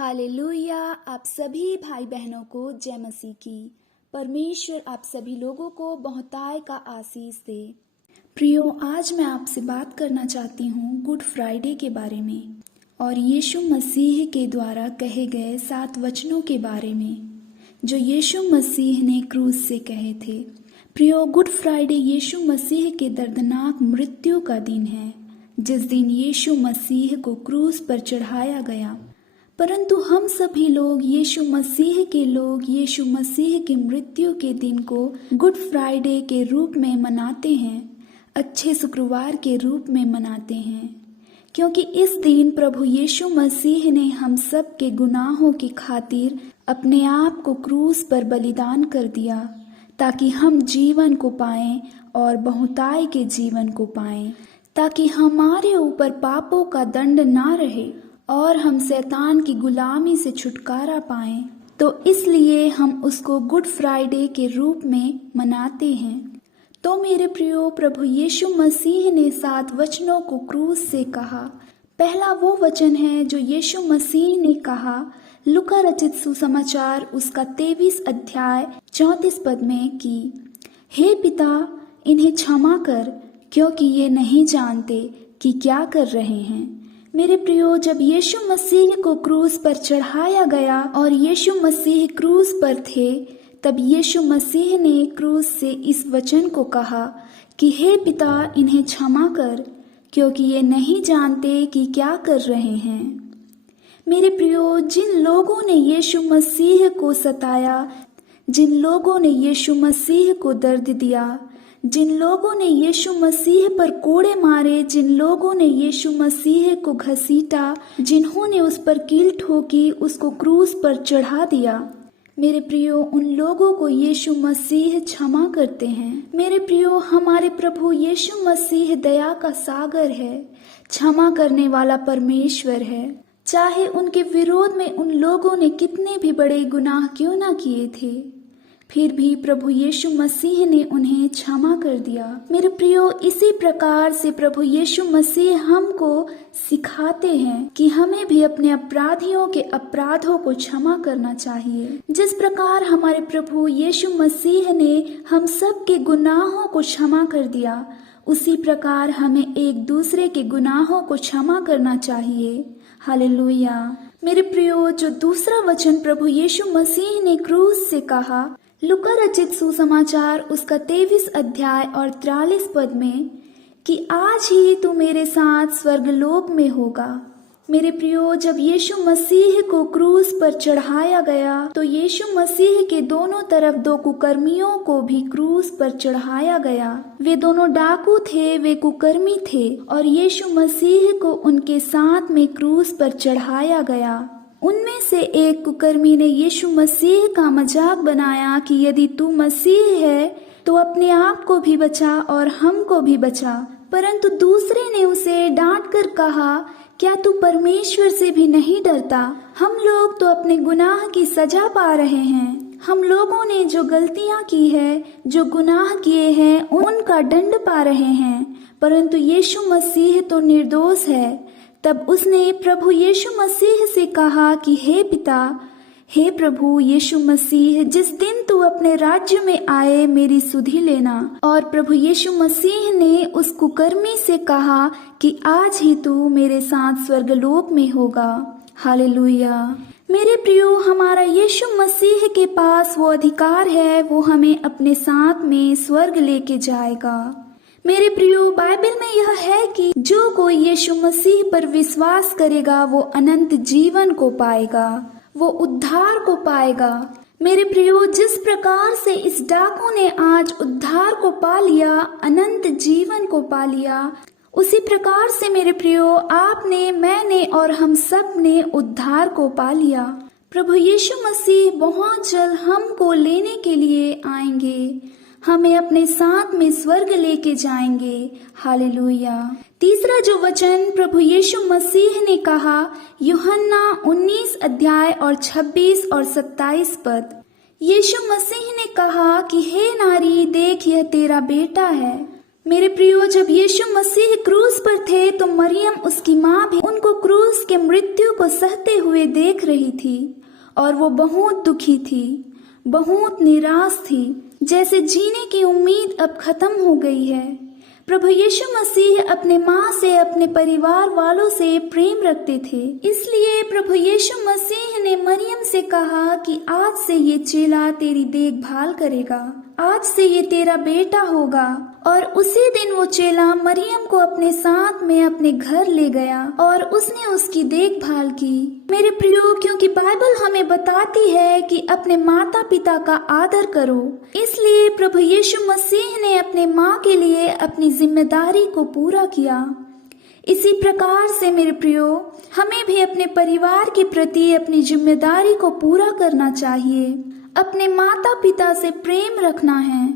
Hallelujah. आप सभी भाई बहनों को जय मसीह की। परमेश्वर आप सभी लोगों को बहुताय का आशीष दे। प्रियो, आज मैं आपसे बात करना चाहती हूँ गुड फ्राइडे के बारे में और यीशु मसीह के द्वारा कहे गए 7 वचनों के बारे में जो यीशु मसीह ने क्रूस से कहे थे। प्रियो, गुड फ्राइडे यीशु मसीह के दर्दनाक मृत्यु का दिन है, जिस दिन यीशु मसीह को क्रूस पर चढ़ाया गया। परंतु हम सभी लोग यीशु मसीह के मृत्यु के दिन को गुड फ्राइडे के रूप में मनाते हैं, अच्छे शुक्रवार के रूप में मनाते हैं, क्योंकि इस दिन प्रभु यीशु मसीह ने हम सब के गुनाहों की खातिर अपने आप को क्रूस पर बलिदान कर दिया, ताकि हम जीवन को पाएं और बहुताय के जीवन को पाएं, ताकि हमारे ऊपर पापों का दंड ना रहे और हम शैतान की गुलामी से छुटकारा पाएं। तो इसलिए हम उसको गुड फ्राइडे के रूप में मनाते हैं। तो मेरे प्रियो, प्रभु यीशु मसीह ने 7 वचनों को क्रूस से कहा। पहला वो वचन है जो यीशु मसीह ने कहा लूका रचित सुसमाचार उसका 23 अध्याय 34 पद में कि हे पिता, इन्हें क्षमा कर, क्योंकि ये नहीं जानते कि क्या कर रहे हैं। मेरे प्रियो, जब यीशु मसीह को क्रूस पर चढ़ाया गया और यीशु मसीह क्रूस पर थे, तब यीशु मसीह ने क्रूस से इस वचन को कहा कि हे पिता, इन्हें क्षमा कर, क्योंकि ये नहीं जानते कि क्या कर रहे हैं। मेरे प्रियो, जिन लोगों ने यीशु मसीह को सताया, जिन लोगों ने यीशु मसीह को दर्द दिया, जिन लोगों ने यीशु मसीह पर कोड़े मारे, जिन लोगों ने यीशु मसीह को घसीटा, जिन्होंने उस पर कील ठोकी, उसको क्रूस पर चढ़ा दिया, मेरे प्रियो, उन लोगों को यीशु मसीह क्षमा करते हैं। मेरे प्रियो, हमारे प्रभु यीशु मसीह दया का सागर है, क्षमा करने वाला परमेश्वर है। चाहे उनके विरोध में उन लोगों ने कितने भी बड़े गुनाह क्यों ना किए थे, फिर भी प्रभु यीशु मसीह ने उन्हें क्षमा कर दिया। मेरे प्रियो, इसी प्रकार से प्रभु यीशु मसीह हमको सिखाते हैं कि हमें भी अपने अपराधियों के अपराधों को क्षमा करना चाहिए। जिस प्रकार हमारे प्रभु यीशु मसीह ने हम सब के गुनाहों को क्षमा कर दिया, उसी प्रकार हमें एक दूसरे के गुनाहों को क्षमा करना चाहिए। हालेलुया। मेरे प्रियो, जो दूसरा वचन प्रभु यीशु मसीह ने क्रूस से कहा लूका रचित सुसमाचार उसका 23 अध्याय और 43 पद में कि आज ही तू मेरे साथ स्वर्गलोक में होगा। मेरे प्रियो, जब यीशु मसीह को क्रूस पर चढ़ाया गया तो यीशु मसीह के दोनों तरफ 2 कुकर्मियों को भी क्रूस पर चढ़ाया गया। वे दोनों डाकू थे, वे कुकर्मी थे और यीशु मसीह को उनके साथ में क्रूस पर चढ़ाया गया। उनमें से एक कुकर्मी ने यीशु मसीह का मजाक बनाया कि यदि तू मसीह है तो अपने आप को भी बचा और हमको भी बचा। परंतु दूसरे ने उसे डांट कर कहा, क्या तू परमेश्वर से भी नहीं डरता? हम लोग तो अपने गुनाह की सजा पा रहे हैं। हम लोगों ने जो गलतियां की है, जो गुनाह किए हैं, उनका दंड पा रहे हैं, परंतु यीशु मसीह तो निर्दोष है। तब उसने प्रभु यीशु मसीह से कहा कि हे पिता, हे प्रभु यीशु मसीह, जिस दिन तू अपने राज्य में आए मेरी सुधि लेना। और प्रभु यीशु मसीह ने उस कुकर्मी से कहा कि आज ही तू मेरे साथ स्वर्गलोक में होगा। हालेलुया। मेरे प्रियो, हमारा यीशु मसीह के पास वो अधिकार है, वो हमें अपने साथ में स्वर्ग लेके जाएगा। मेरे प्रियो, बाइबल में यह है कि जो कोई यीशु मसीह पर विश्वास करेगा वो अनंत जीवन को पाएगा, वो उद्धार को पाएगा। मेरे प्रियो, जिस प्रकार से इस डाकू ने आज उद्धार को पा लिया, अनंत जीवन को पा लिया, उसी प्रकार से मेरे प्रियो, आपने, मैंने और हम सब ने उद्धार को पा लिया। प्रभु यीशु मसीह बहुत जल्द हमको लेने के लिए आएंगे, हमें अपने साथ में स्वर्ग लेके जाएंगे। हालेलुया। तीसरा जो वचन प्रभु यीशु मसीह ने कहा यूहन्ना 19 अध्याय और 26 और 27 पद, यीशु मसीह ने कहा कि हे नारी, देख यह तेरा बेटा है। मेरे प्रियो, जब यीशु मसीह क्रूस पर थे तो मरियम उसकी माँ भी उनको क्रूस के मृत्यु को सहते हुए देख रही थी और वो बहुत दुखी थी, बहुत निराश थी, जैसे जीने की उम्मीद अब खत्म हो गई है। प्रभु यीशु मसीह अपने माँ से, अपने परिवार वालों से प्रेम रखते थे, इसलिए प्रभु यीशु मसीह ने मरियम से कहा कि आज से ये चेला तेरी देखभाल करेगा, आज से ये तेरा बेटा होगा। और उसी दिन वो चेला मरियम को अपने साथ में अपने घर ले गया और उसने उसकी देखभाल की। मेरे प्रियो, क्योंकि बाइबल हमें बताती है कि अपने माता पिता का आदर करो, इसलिए प्रभु यीशु मसीह ने अपने माँ के लिए अपनी जिम्मेदारी को पूरा किया। इसी प्रकार से मेरे प्रियो, हमें भी अपने परिवार के प्रति अपनी जिम्मेदारी को पूरा करना चाहिए। अपने माता पिता से प्रेम रखना है,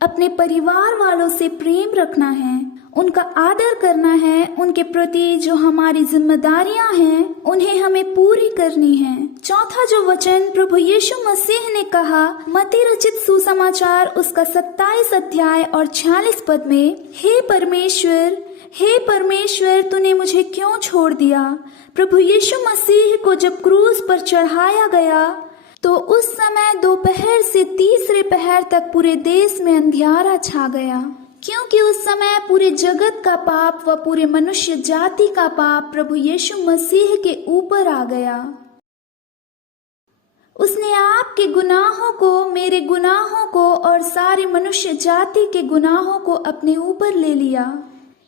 अपने परिवार वालों से प्रेम रखना है, उनका आदर करना है, उनके प्रति जो हमारी जिम्मेदारियां हैं उन्हें हमें पूरी करनी है। चौथा जो वचन प्रभु यीशु मसीह ने कहा मत्ती रचित सुसमाचार उसका 27 अध्याय और 46 पद में, हे परमेश्वर तूने मुझे क्यों छोड़ दिया। प्रभु यीशु मसीह को जब क्रूस पर चढ़ाया गया तो उस समय दोपहर से तीसरे पहर तक पूरे देश में अंधियारा छा गया, क्योंकि उस समय पूरे जगत का पाप व पूरे मनुष्य जाति का पाप प्रभु यीशु मसीह के ऊपर आ गया। उसने आपके गुनाहों को, मेरे गुनाहों को और सारे मनुष्य जाति के गुनाहों को अपने ऊपर ले लिया।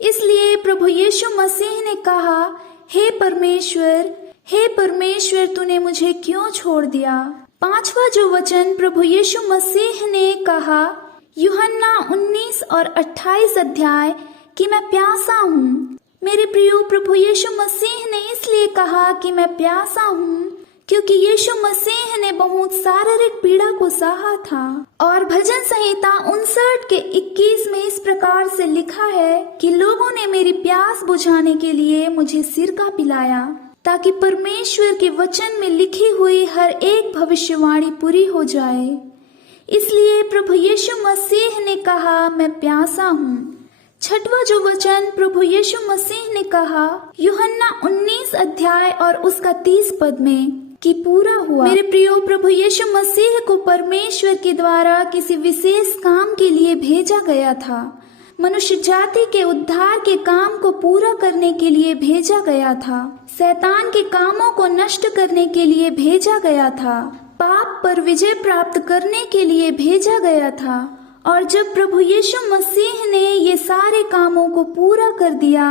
इसलिए प्रभु यीशु मसीह ने कहा, हे परमेश्वर तूने मुझे क्यों छोड़ दिया। पांचवा जो वचन प्रभु यीशु मसीह ने कहा यूहन्ना 19 और 28 अध्याय कि मैं प्यासा हूँ। मेरे प्रियो, प्रभु यीशु मसीह ने इसलिए कहा कि मैं प्यासा हूँ क्योंकि यीशु मसीह ने बहुत शारीरिक पीड़ा को सहा था। और भजन संहिता 59 के 21 में इस प्रकार से लिखा है कि लोगों ने मेरी प्यास बुझाने के लिए मुझे सिरका पिलाया, ताकि परमेश्वर के वचन में लिखी हुई हर एक भविष्यवाणी पूरी हो जाए। इसलिए प्रभु यीशु मसीह ने कहा मैं प्यासा हूँ। छठवां जो वचन प्रभु यीशु मसीह ने कहा यूहन्ना 19 अध्याय और उसका 30 पद में कि पूरा हुआ। मेरे प्रियो, प्रभु यीशु मसीह को परमेश्वर के द्वारा किसी विशेष काम के लिए भेजा गया था। मनुष्य जाति के उद्धार के काम को पूरा करने के लिए भेजा गया था, शैतान के कामों को नष्ट करने के लिए भेजा गया था, पाप पर विजय प्राप्त करने के लिए भेजा गया था। और जब प्रभु यीशु मसीह ने ये सारे कामों को पूरा कर दिया,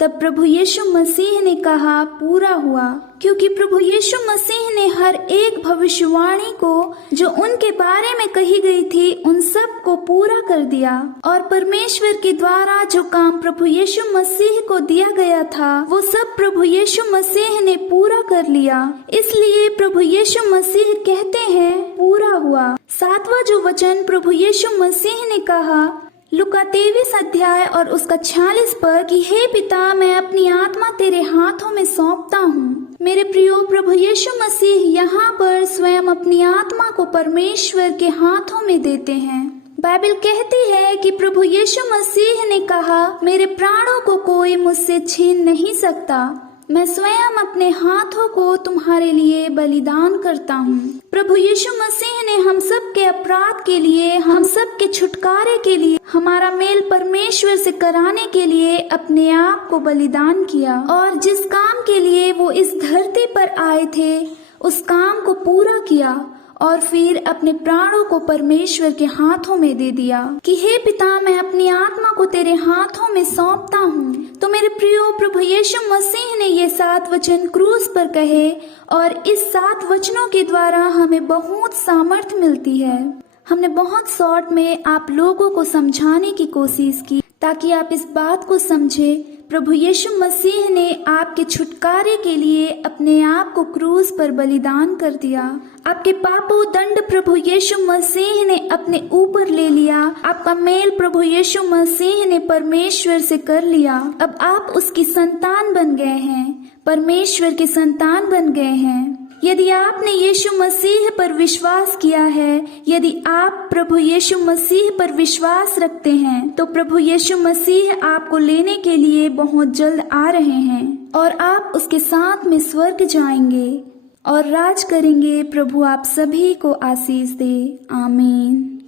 तब प्रभु यीशु मसीह ने कहा पूरा हुआ, क्योंकि प्रभु यीशु मसीह ने हर एक भविष्यवाणी को जो उनके बारे में कही गई थी उन सब को पूरा कर दिया। और परमेश्वर के द्वारा जो काम प्रभु यीशु मसीह को दिया गया था वो सब प्रभु यीशु मसीह ने पूरा कर लिया। इसलिए प्रभु यीशु मसीह कहते हैं पूरा हुआ। सातवां जो वचन प्रभु यीशु मसीह ने कहा लुका 23 अध्याय और उसका 46 पद कि हे पिता, मैं अपनी आत्मा तेरे हाथों में सौंपता हूँ। मेरे प्रियो, प्रभु यीशु मसीह यहाँ पर स्वयं अपनी आत्मा को परमेश्वर के हाथों में देते हैं। बाइबल कहती है कि प्रभु यीशु मसीह ने कहा मेरे प्राणों को कोई मुझसे छीन नहीं सकता, मैं स्वयं अपने हाथों को तुम्हारे लिए बलिदान करता हूँ। प्रभु यीशु मसीह ने हम सब के अपराध के लिए, हम सब के छुटकारे के लिए, हमारा मेल परमेश्वर से कराने के लिए अपने आप को बलिदान किया। और जिस काम के लिए वो इस धरती पर आए थे उस काम को पूरा किया और फिर अपने प्राणों को परमेश्वर के हाथों में दे दिया कि हे पिता, मैं अपनी आत्मा को तेरे हाथों में सौंपता हूँ। तो मेरे प्रियो, प्रभु यीशु मसीह ने ये 7 वचन क्रूस पर कहे और इस 7 वचनों के द्वारा हमें बहुत सामर्थ्य मिलती है। हमने बहुत शॉर्ट में आप लोगों को समझाने की कोशिश की ताकि आप इस बात को समझे। प्रभु यीशु मसीह ने आपके छुटकारे के लिए अपने आप को क्रूस पर बलिदान कर दिया। आपके पापों दंड प्रभु यीशु मसीह ने अपने ऊपर ले लिया। आपका मेल प्रभु यीशु मसीह ने परमेश्वर से कर लिया। अब आप उसकी संतान बन गए हैं, परमेश्वर के संतान बन गए हैं। यदि आपने यीशु मसीह पर विश्वास किया है, यदि आप प्रभु यीशु मसीह पर विश्वास रखते हैं, तो प्रभु यीशु मसीह आपको लेने के लिए बहुत जल्द आ रहे हैं और आप उसके साथ में स्वर्ग जाएंगे और राज करेंगे। प्रभु आप सभी को आशीष दे। आमीन।